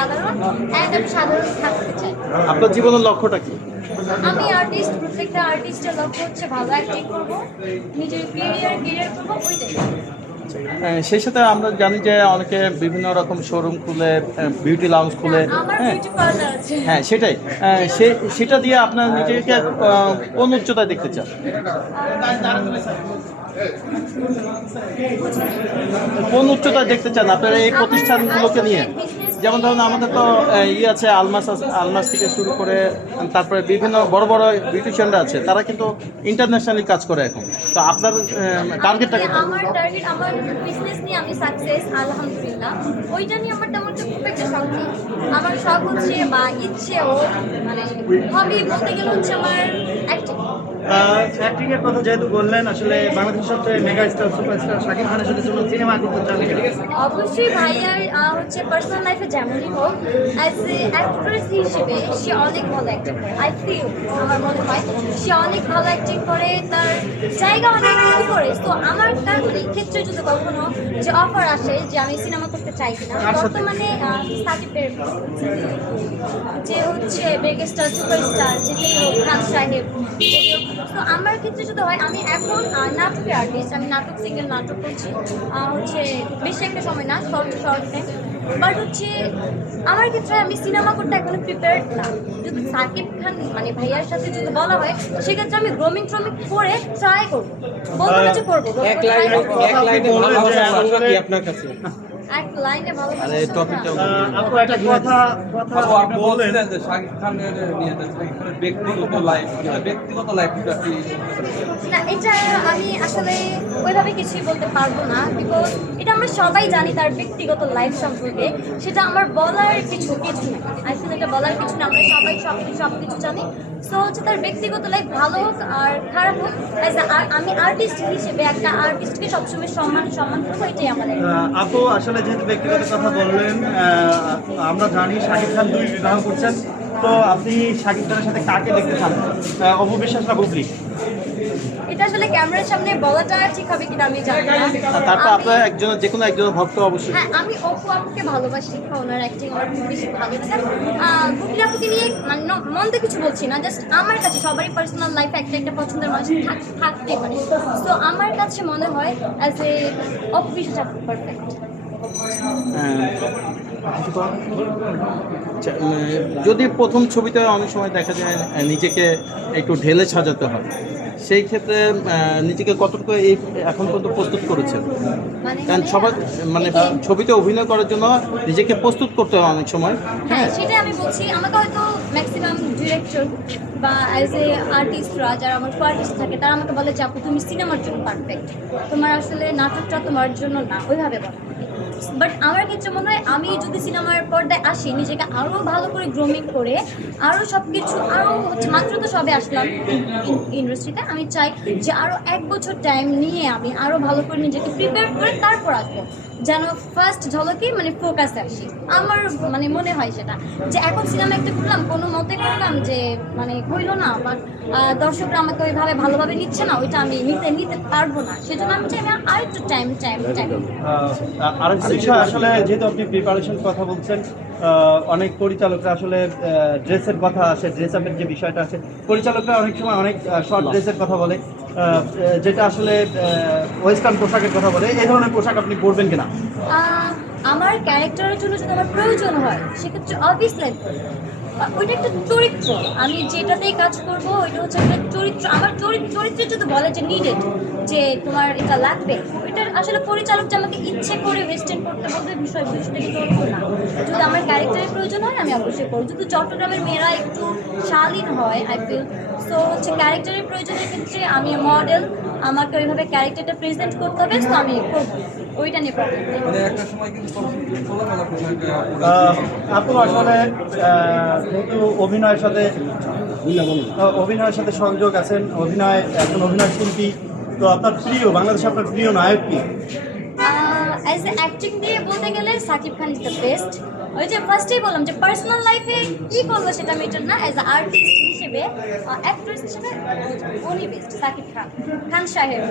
সাধারণ অ্যান্ড আমি সাধারণ থাকতে চাই। আপনার জীবনের লক্ষ্যটা কি? আমি আর্টিস্ট প্রত্যেকটা আর্টিস্টের লক্ষ্য হচ্ছে ভালো অ্যাক্টিং করব নিজের কেরিয়ার কেরিয়ার করব ওইটাই। সেই সাথে আমরা জানি যে অনেকে বিভিন্ন রকম শোরুম খুলে বিউটি লাউঞ্জ খুলে হ্যাঁ আছে। হ্যাঁ সেটাই। সেটা দিয়ে আপনার নিজেকে কোন উচ্চতায় দেখতে চান? কোন উচ্চতায় দেখতে চান আপনারা এই প্রতিষ্ঠানগুলোকে নিয়ে? যেমন ধরুন আমাদের তো ইয়ে আছে আলমাস আলমাস থেকে শুরু করে তারপরে বিভিন্ন বড় বড় বিউটিশিয়ানরা আছে তারা কিন্তু ইন্টারন্যাশনালি কাজ করে এখন। তো আপনার টার্গেটটা আমি- আমার টার্গেট আমার বিজনেস নিয়ে আমি সাকসেস আলহামদুলিল্লাহ। ওইটা নিয়ে আমার তেমন খুব একটা শখ নেই। আমার শখ হচ্ছে বা ইচ্ছে ও মানে হবি বলতে গেলে হচ্ছে আমার অ্যাক্টিং অ্যাক্টিং এর কথা যেহেতু বললেন আসলে বাংলাদেশের সবচেয়ে মেগা স্টার সুপারস্টার শাকিব খানের সাথে চলুন সিনেমা করতে চান অবশ্যই ভাইয়ার হচ্ছে পার্সোনাল লাইফে যেমনই হোক অ্যাজ এ অ্যাক্ট্রেস হিসেবে সে অনেক ভালো করে আই ফিল আমার মনে হয় সে অনেক ভালো অ্যাক্টিং করে তার জায়গা অনেক উপরে তো আমার কারণে ক্ষেত্রে যদি কখনো যে অফার আসে যে আমি সিনেমা করতে চাই কিনা বর্তমানে সাকিবের যে হচ্ছে বেগেস্টার সুপারস্টার যেটাই হোক খান সাহেব। তো আমার ক্ষেত্রে যদি হয় আমি এখন নাটকের আর্টিস্ট আমি নাটক সিঙ্গেল নাটক করছি। হচ্ছে বেশি একটা সময় না শর্ট শর্ট বাট হচ্ছে আমার ক্ষেত্রে আমি সিনেমা করতে এখনও প্রিপেয়ার্ড না। যদি সাকিব খান মানে ভাইয়ার সাথে যদি বলা হয় সেক্ষেত্রে আমি গ্রোমিং ট্রমিং করে ট্রাই করব। বলব না যে করব এক লাইনে এক লাইনে কি আপনার কাছে? এক লাইনে ভালো আরে টপিকটা আপু একটা কথা কথা আপনি আপনি বলছিলেন যে শাকিব খানের নিয়ে যে খানের ব্যক্তিগত লাইফ ব্যক্তিগত লাইফটা কি না, এটা আমি আসলে ওইভাবে কিছুই বলতে পারব না বিকজ এটা আমরা সবাই জানি তার ব্যক্তিগত লাইফ সম্পর্কে। সেটা আমার বলার কিছু কিছু না। আসলে এটা বলার কিছু না, আমরা সবাই সব কিছু সব কিছু জানি। সো হচ্ছে তার ব্যক্তিগত লাইফ ভালো হোক আর খারাপ হোক অ্যাজ আমি আর্টিস্ট হিসেবে একটা আর্টিস্টকে সবসময় সম্মান সম্মান করব, এটাই আমাদের আপু, আসলে যেহেতু ব্যক্তিগত কথা বললেন আমরা জানি শাকিব খান দুই বিবাহ করছেন। তো আপনি শাকিব খানের সাথে কাকে দেখতে চান? অপু বিশ্বাস না এটা আসলে ক্যামেরার সামনে বলাটা ঠিক হবে কিনা আমি জানি না। তারপর আপনার একজনের যে কোনো একজনের ভক্ত অবশ্যই। হ্যাঁ আমি অপু আপুকে ভালোবাসি ওনার অ্যাক্টিং আমার খুব বেশি ভালো লাগে। গুগলি আপুকে নিয়ে মানে মন্দ কিছু বলছি না জাস্ট আমার কাছে সবারই পার্সোনাল লাইফে একটা একটা পছন্দের মানুষ থাকতে পারে। তো আমার কাছে মনে হয় as a Apu Biswas perfect. আচ্ছা, যদি প্রথম ছবিতে অনেক সময় দেখা যায় নিজেকে একটু ঢেলে সাজাতে হয় সেই ক্ষেত্রে নিজেকে কতটুকু এই এখন পর্যন্ত প্রস্তুত করেছেন? মানে কারণ সবার মানে ছবিতে অভিনয় করার জন্য নিজেকে প্রস্তুত করতে হয় অনেক সময়। হ্যাঁ। সেটাই আমি বলছি আমাকে হয়তো ম্যাক্সিমাম ডিরেক্টর বা অ্যাজ এ আর্টিস্টরা যারা আমার আর্টিস্ট থাকে তারা আমাকে বলে যে আপু তুমি সিনেমার জন্য পারফেক্ট তোমার আসলে নাটকটা তোমার জন্য না। ওইভাবে বলে। বাট আমার ক্ষেত্রে মনে হয় আমি যদি সিনেমার পর্দায় আসি, নিজেকে আরও ভালো করে গ্রোমিং করে আরও সব কিছু আরও হচ্ছে মাত্র তো সবে আসলাম ইন্ডাস্ট্রিতে আমি চাই যে আরও এক বছর টাইম নিয়ে আমি আরও ভালো করে নিজেকে প্রিপেয়ার করে তারপর আসব। যেন ফার্স্ট ঝলকে মানে ফোকাস আসি। আমার মানে মনে হয় সেটা। যে এখন সিনেমা একটা করলাম কোনো মতে করলাম যে মানে হইল না, বা দর্শকরা আমাকে ওইভাবে ভালোভাবে নিচ্ছে না, ওইটা আমি নিতে নিতে পারব না। সেজন্য আমি চাই আমি আর একটু টাইম টাইম টাইম আরেকটা বিষয় আসলে যেহেতু আপনি প্রিপারেশন কথা বলছেন অনেক পরিচালকরা আসলে ড্রেসের কথা আসে ড্রেস আপের যে বিষয়টা আছে পরিচালকরা অনেক সময় অনেক শর্ট ড্রেসের কথা বলে যেটা আসলে ওয়েস্টার্ন পোশাকের কথা বলে এই ধরনের পোশাক আপনি পরবেন কিনা? আমার ক্যারেক্টারের জন্য যদি আমার প্রয়োজন হয় সেক্ষেত্রে অবভিয়াসলি ওইটা একটা চরিত্র। আমি যেটাতেই কাজ করব, ওইটা হচ্ছে একটা চরিত্র। আমার চরিত্র যদি বলে যে নিডেড যে তোমার এটা লাগবে। ওইটা আসলে পরিচালক যে আমাকে ইচ্ছে করে ওয়েস্টার্ন করতে বলবে, বিষয় বিষয়টা ওরকম না। যদি আমার ক্যারেক্টারের প্রয়োজন হয়, আমি অবশ্যই করব। যদি চট্টগ্রামের মেয়েরা একটু শালীন হয় আই ফিল সো হচ্ছে ক্যারেক্টারের প্রয়োজনের ক্ষেত্রে আমি মডেল আমাকে ওইভাবে ক্যারেক্টারটা প্রেজেন্ট করতে হবে তো আমি করব। ওইটা নিয়ে প্রবলেম মানে আপু আসলে যেহেতু অভিনয়ের সাথে অভিনয়ের সাথে সংযোগ আছেন অভিনয় এখন অভিনয় শিল্পী তো আপনার প্রিয় বাংলাদেশে আপনার প্রিয় নায়ক কি? অ্যাজ এ অ্যাক্টিং দিয়ে বলতে গেলে Shakib Khan is the best ওই যে ফার্স্টেই বললাম যে পার্সোনাল লাইফে কি করব সেটা মেটার না অ্যাজ আর্টিস্ট হিসেবে অ্যাক্ট্রেস হিসেবে উনি বেস্ট সাকিব খান। খান সাহেব।